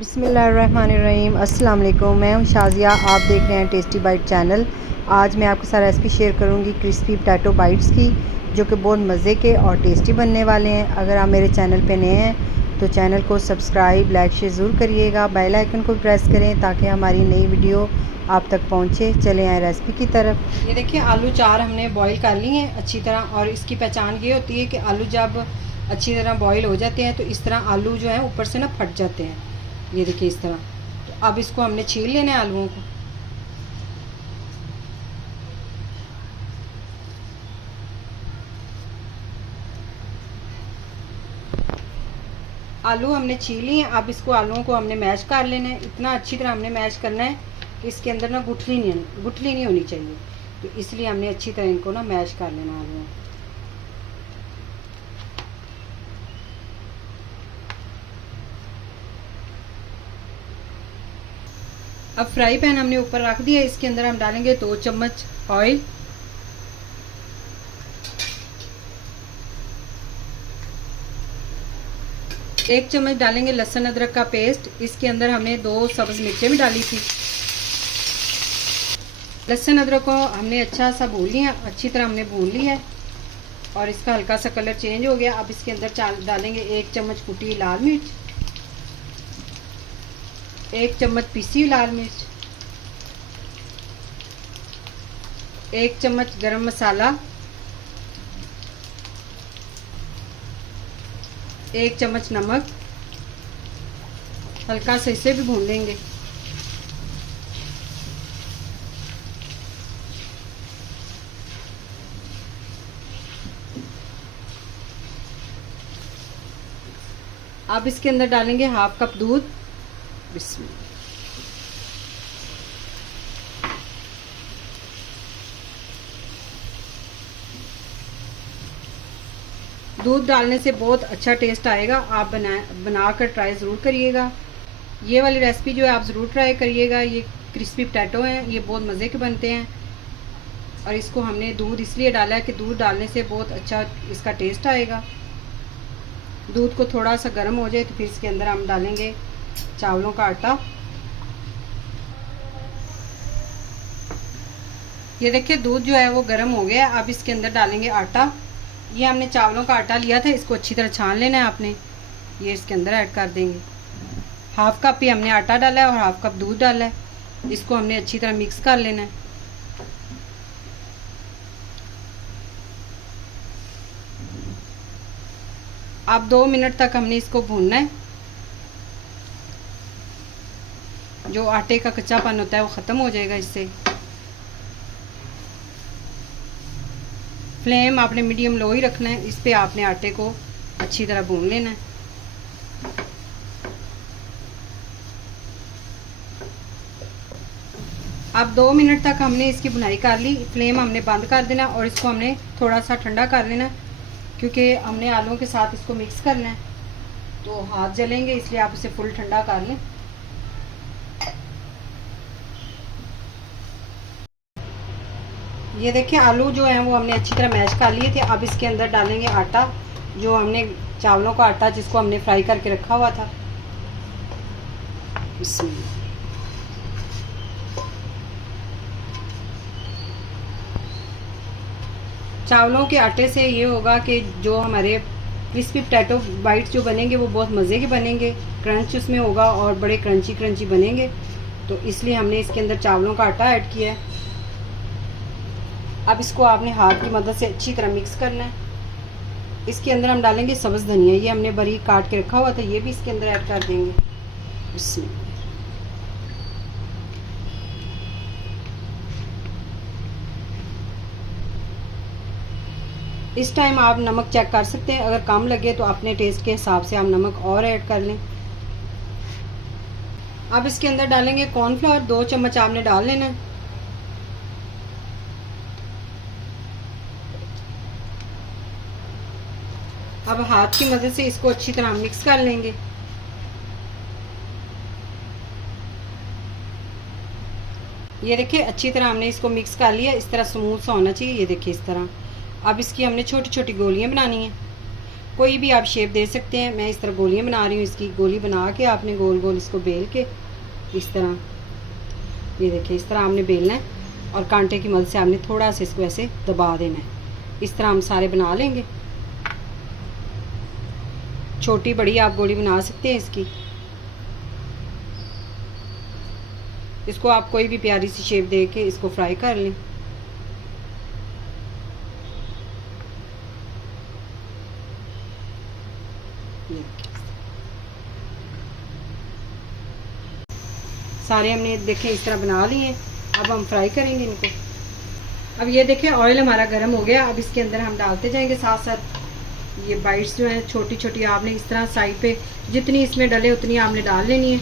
बिस्मिल्लाहिर्रहमानिर्रहीम। अस्सलाम वालेकुम। मैं हूं शाज़िया, आप देख रहे हैं टेस्टी बाइट चैनल। आज मैं आपके साथ रेसिपी शेयर करूंगी क्रिस्पी पोटैटो बाइट्स की, जो कि बहुत मज़े के और टेस्टी बनने वाले हैं। अगर आप मेरे चैनल पे नए हैं तो चैनल को सब्सक्राइब लाइक शेयर ज़रूर करिएगा। बेल आइकन को प्रेस करें ताकि हमारी नई वीडियो आप तक पहुँचे। चले आए रेसिपी की तरफ। ये देखिए, आलू 4 हमने बॉईल कर लिए हैं अच्छी तरह। और इसकी पहचान ये होती है कि आलू जब अच्छी तरह बॉईल हो जाते हैं तो इस तरह आलू जो है ऊपर से ना फट जाते हैं। ये देखिए इस तरह। तो अब इसको हमने छील लेना है आलूओं को। आलू हमने छील लिए हैं। अब इसको आलूओं को हमने मैश कर लेना है। इतना अच्छी तरह हमने मैश करना है कि इसके अंदर ना गुठली नहीं होनी चाहिए। तो इसलिए हमने अच्छी तरह इनको ना मैश कर लेना है आलूओं को। अब फ्राई पैन हमने ऊपर रख दिया। इसके अंदर हम डालेंगे 2 चम्मच ऑयल। एक चम्मच डालेंगे लहसुन अदरक का पेस्ट। इसके अंदर हमने 2 सब्ज मिर्चें भी डाली थी। लहसुन अदरक को हमने अच्छा सा भून लिया, अच्छी तरह हमने भून लिया है और इसका हल्का सा कलर चेंज हो गया। अब इसके अंदर डालेंगे 1 चम्मच कुटी लाल मिर्च, 1 चम्मच पीसी लाल मिर्च, 1 चम्मच गरम मसाला, 1 चम्मच नमक। हल्का से इसे भी भून लेंगे। अब इसके अंदर डालेंगे 1/2 कप दूध। बिस्मिल्लाह। दूध डालने से बहुत अच्छा टेस्ट आएगा। आप बनाकर ट्राई ज़रूर करिएगा। ये वाली रेसिपी जो है आप ज़रूर ट्राई करिएगा। ये क्रिस्पी पोटैटो हैं, ये बहुत मज़े के बनते हैं। और इसको हमने दूध इसलिए डाला है कि दूध डालने से बहुत अच्छा इसका टेस्ट आएगा। दूध को थोड़ा सा गर्म हो जाए तो फिर इसके अंदर हम डालेंगे चावलों का आटा। ये देखिए दूध जो है वो गर्म हो गया। अब इसके अंदर डालेंगे आटा। ये हमने चावलों का आटा लिया था, इसको अच्छी तरह छान लेना है आपने। ये इसके अंदर ऐड कर देंगे। 1/2 कप ही हमने आटा डाला है और 1/2 कप दूध डाला है। इसको हमने अच्छी तरह मिक्स कर लेना है। अब 2 मिनट तक हमने इसको भूनना है। जो आटे का कच्चापन होता है वो ख़त्म हो जाएगा इससे। फ्लेम आपने मीडियम लो ही रखना है। इस पे आपने आटे को अच्छी तरह भून लेना है। अब 2 मिनट तक हमने इसकी भुनाई कर ली। फ्लेम हमने बंद कर देना और इसको हमने थोड़ा सा ठंडा कर लेना, क्योंकि हमने आलूओं के साथ इसको मिक्स करना है तो हाथ जलेंगे, इसलिए आप इसे फुल ठंडा कर लें। ये देखिए आलू जो हैं वो हमने अच्छी तरह मैश कर लिए थे। अब इसके अंदर डालेंगे आटा, जो हमने चावलों का आटा जिसको हमने फ्राई करके रखा हुआ था। इसमें चावलों के आटे से ये होगा कि जो हमारे क्रिस्पी पोटैटो बाइट्स जो बनेंगे वो बहुत मज़े के बनेंगे। क्रंच उसमें होगा और बड़े क्रंची क्रंची बनेंगे। तो इसलिए हमने इसके अंदर चावलों का आटा ऐड किया है। अब इसको आपने हाथ की मदद से अच्छी तरह मिक्स करना है। इसके अंदर हम डालेंगे सब्ज़ धनिया। ये हमने बारीक काट के रखा हुआ था, ये भी इसके अंदर ऐड कर देंगे। इसमें इस टाइम आप नमक चेक कर सकते हैं। अगर कम लगे तो अपने टेस्ट के हिसाब से आप नमक और ऐड कर लें। अब इसके अंदर डालेंगे कॉर्नफ्लोर। 2 चम्मच आपने डाल लेना है। अब हाथ की मदद से इसको अच्छी तरह मिक्स कर लेंगे। ये देखिए अच्छी तरह हमने इसको मिक्स कर लिया। इस तरह स्मूथ सा होना चाहिए। ये देखिए इस तरह। अब इसकी हमने छोटी छोटी गोलियां बनानी है। कोई भी आप शेप दे सकते हैं। मैं इस तरह गोलियां बना रही हूँ। इसकी गोली बना के आपने गोल गोल इसको बेल के इस तरह, ये देखिए इस तरह आपने बेलना है और कांटे की मदद से आपने थोड़ा सा इसको ऐसे दबा देना है। इस तरह हम सारे बना लेंगे। छोटी बड़ी आप गोली बना सकते हैं इसकी। इसको आप कोई भी प्यारी सी शेप दे के इसको फ्राई कर लें। सारे हमने देखें इस तरह बना लिए हैं। अब हम फ्राई करेंगे इनको। अब ये देखें ऑयल हमारा गर्म हो गया। अब इसके अंदर हम डालते जाएंगे साथ साथ ये बाइट्स जो हैं छोटी छोटी, आपने इस तरह साइड पे जितनी इसमें डले उतनी आपने डाल लेनी है।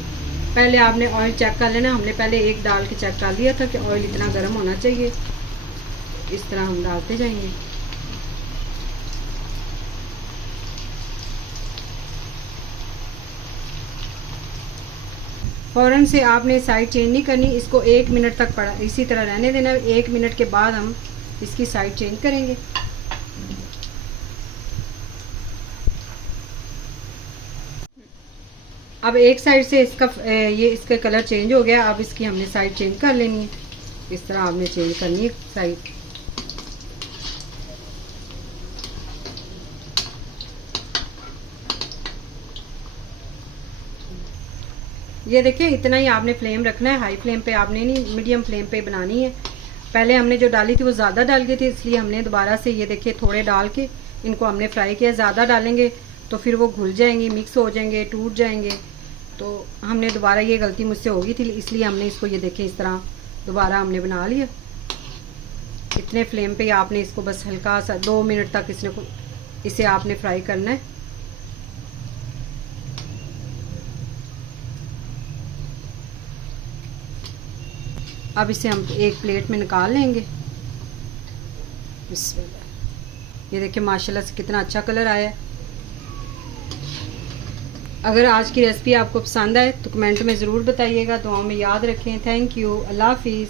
पहले आपने ऑयल चेक कर लेना। हमने पहले एक डाल के चेक कर लिया था कि ऑयल इतना गर्म होना चाहिए। इस तरह हम डालते जाएंगे। फ़ौरन से आपने साइड चेंज नहीं करनी, इसको 1 मिनट तक पड़ा इसी तरह रहने देना। 1 मिनट के बाद हम इसकी साइड चेंज करेंगे। अब एक साइड से इसका कलर चेंज हो गया। अब इसकी हमने साइड चेंज कर लेनी है। इस तरह आपने चेंज करनी है साइड। ये देखिए इतना ही आपने फ्लेम रखना है। हाई फ्लेम पे आपने नहीं, मीडियम फ्लेम पे बनानी है। पहले हमने जो डाली थी वो ज़्यादा डाल गई थी, इसलिए हमने दोबारा से ये देखिए थोड़े डाल के इनको हमने फ्राई किया। ज़्यादा डालेंगे तो फिर वो घुल जाएंगे, मिक्स हो जाएंगे, टूट जाएंगे। तो हमने दोबारा, ये गलती मुझसे हो गई थी, इसलिए हमने इसको ये देखिए इस तरह दोबारा हमने बना लिया। इतने फ्लेम पे आपने इसको बस हल्का सा 2 मिनट तक इसे आपने फ्राई करना है। अब इसे हम एक प्लेट में निकाल लेंगे। ये देखिए माशाल्लाह से कितना अच्छा कलर आया है। अगर आज की रेसिपी आपको पसंद आए तो कमेंट में ज़रूर बताइएगा। दुआओं में याद रखें। Thank you. अल्लाह हाफिज़।